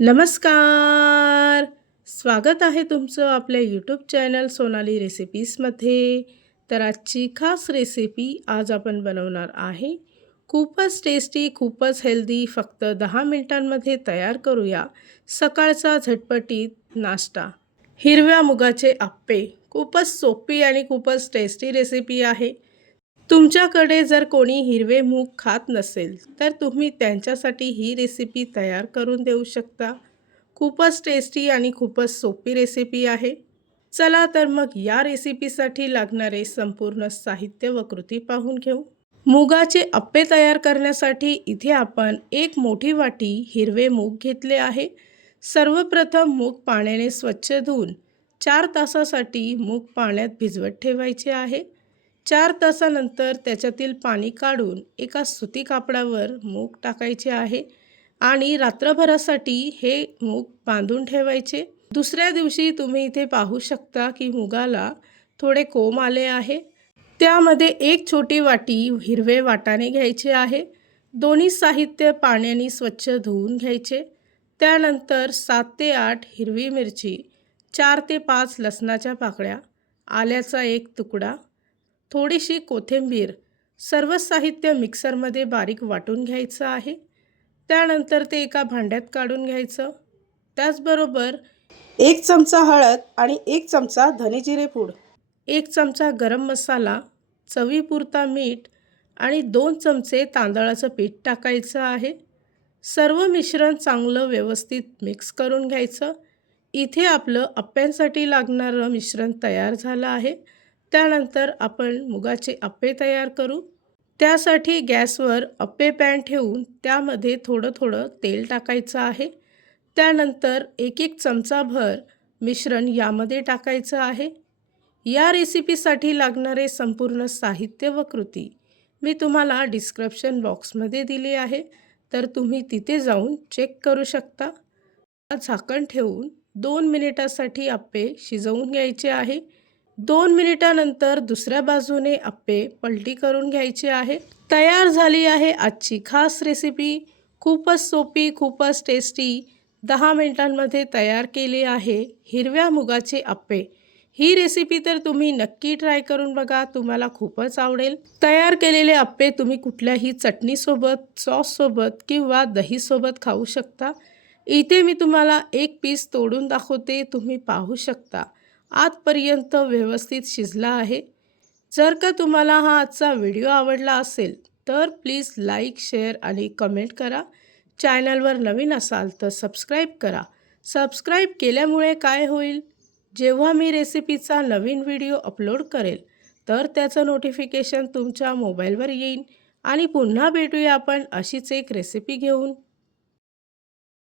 नमस्कार. स्वागत आहे तुमचं आपल्या यूट्यूब चॅनल सोनाली रेसिपीजमध्ये. तर आजची खास रेसिपी आज आपण बनवणार आहे. खूपच टेस्टी, खूपच हेल्दी, फक्त 10 मिनिटांमध्ये तयार करूया सकाळचा झटपटीत नाश्ता. हिरव्या मुगाचे आप्पे. खूपच सोपी आणि खूपच टेस्टी रेसिपी आहे. तुमच्याकडे जर कोणी हिरवे मूग खात नसेल, तर तुम्ही त्यांच्यासाठी ही रेसिपी तयार करून देऊ शकता. खूपच टेस्टी आणि खूपच सोपी रेसिपी आहे. चला तर मग या रेसिपीसाठी लागणारे संपूर्ण साहित्य व कृती पाहून घेऊ. मुगाचे अप्पे तयार करण्यासाठी इथे आपण एक मोठी वाटी हिरवे मूग घेतले आहे. सर्वप्रथम मूग पाण्याने स्वच्छ धुवून 4 तासासाठी मूग पाण्यात भिजवत ठेवायचे आहे. 4 तासानंतर त्याच्यातील पाणी काढून एका सुती कापडावर मूग टाकायचे आहे आणि रात्रभरासाठी हे मूग बांधून ठेवायचे. दुसऱ्या दिवशी तुम्ही इथे पाहू शकता की मुगाला थोडे कोंब आले आहे. त्यामध्ये एक छोटी वाटी हिरवे वाटाणे घ्यायचे आहे. दोन्ही साहित्य पाण्याने स्वच्छ धुवून घ्यायचे. त्यानंतर 7 ते 8 हिरवी मिरची, 4 ते 5 लसणाच्या पाकळ्या, आल्याचा एक तुकडा, थोडीशी कोथिंबीर, सर्व साहित्य मिक्सरमध्ये बारीक वाटून घ्यायचं आहे. त्यानंतर ते एका भांड्यात काढून घ्यायचं. त्याचबरोबर 1 चमचा हळद आणि 1 चमचा धने-जिरे पूड, 1 चमचा गरम मसाला, चवीपुरता मीठ आणि 2 चमचे तांदळाचं पीठ टाकायचं आहे. सर्व मिश्रण चांगलं व्यवस्थित मिक्स करून घ्यायचं. इथे आपलं अप्प्यांसाठी लागणारं मिश्रण तयार झालं आहे. त्यानंतर आपण मुगाचे अप्पे तयार करू. त्यासाठी गॅसवर अप्पे पॅन ठेवून त्यामध्ये थोडं थोडं तेल टाकायचं आहे. त्यानंतर एक एक चमचाभर मिश्रण यामध्ये टाकायचं आहे. या रेसिपीसाठी लागणारे संपूर्ण साहित्य व कृती मी तुम्हाला डिस्क्रिप्शन बॉक्समध्ये दिली आहे, तर तुम्ही तिथे जाऊन चेक करू शकता. झाकण ठेवून 2 मिनिटासाठी अप्पे शिजवून घ्यायचे आहे. 2 मिनिटानंतर दुसऱ्या बाजूने अप्पे पलटी करून घ्यायचे आहे. तयार झाली आहे आजची खास रेसिपी. खूपच सोपी, खूपच टेस्टी, 10 मिनिटांमध्ये तयार केली आहे हिरव्या मुगाचे अप्पे. ही रेसिपी तर तुम्ही नक्की ट्राय करून बघा, तुम्हाला खूपच आवडेल. तयार केलेले अप्पे तुम्ही कुठल्याही चटणीसोबत, सॉससोबत किंवा दहीसोबत खाऊ शकता. इथे मी तुम्हाला एक पीस तोडून दाखवते, तुम्ही पाहू शकता. आतपर्यंत व्यवस्थित शिजला आहे. जर का तुम्हाला हा आजचा व्हिडिओ आवडला असेल, तर प्लीज लाईक, शेअर आणि कमेंट करा. चॅनलवर नवीन असाल तर सबस्क्राईब करा. सबस्क्राईब केल्यामुळे काय होईल, जेव्हा मी रेसिपीचा नवीन व्हिडिओ अपलोड करेल, तर त्याचं नोटिफिकेशन तुमच्या मोबाईलवर येईल. आणि पुन्हा भेटूया आपण अशीच एक रेसिपी घेऊन.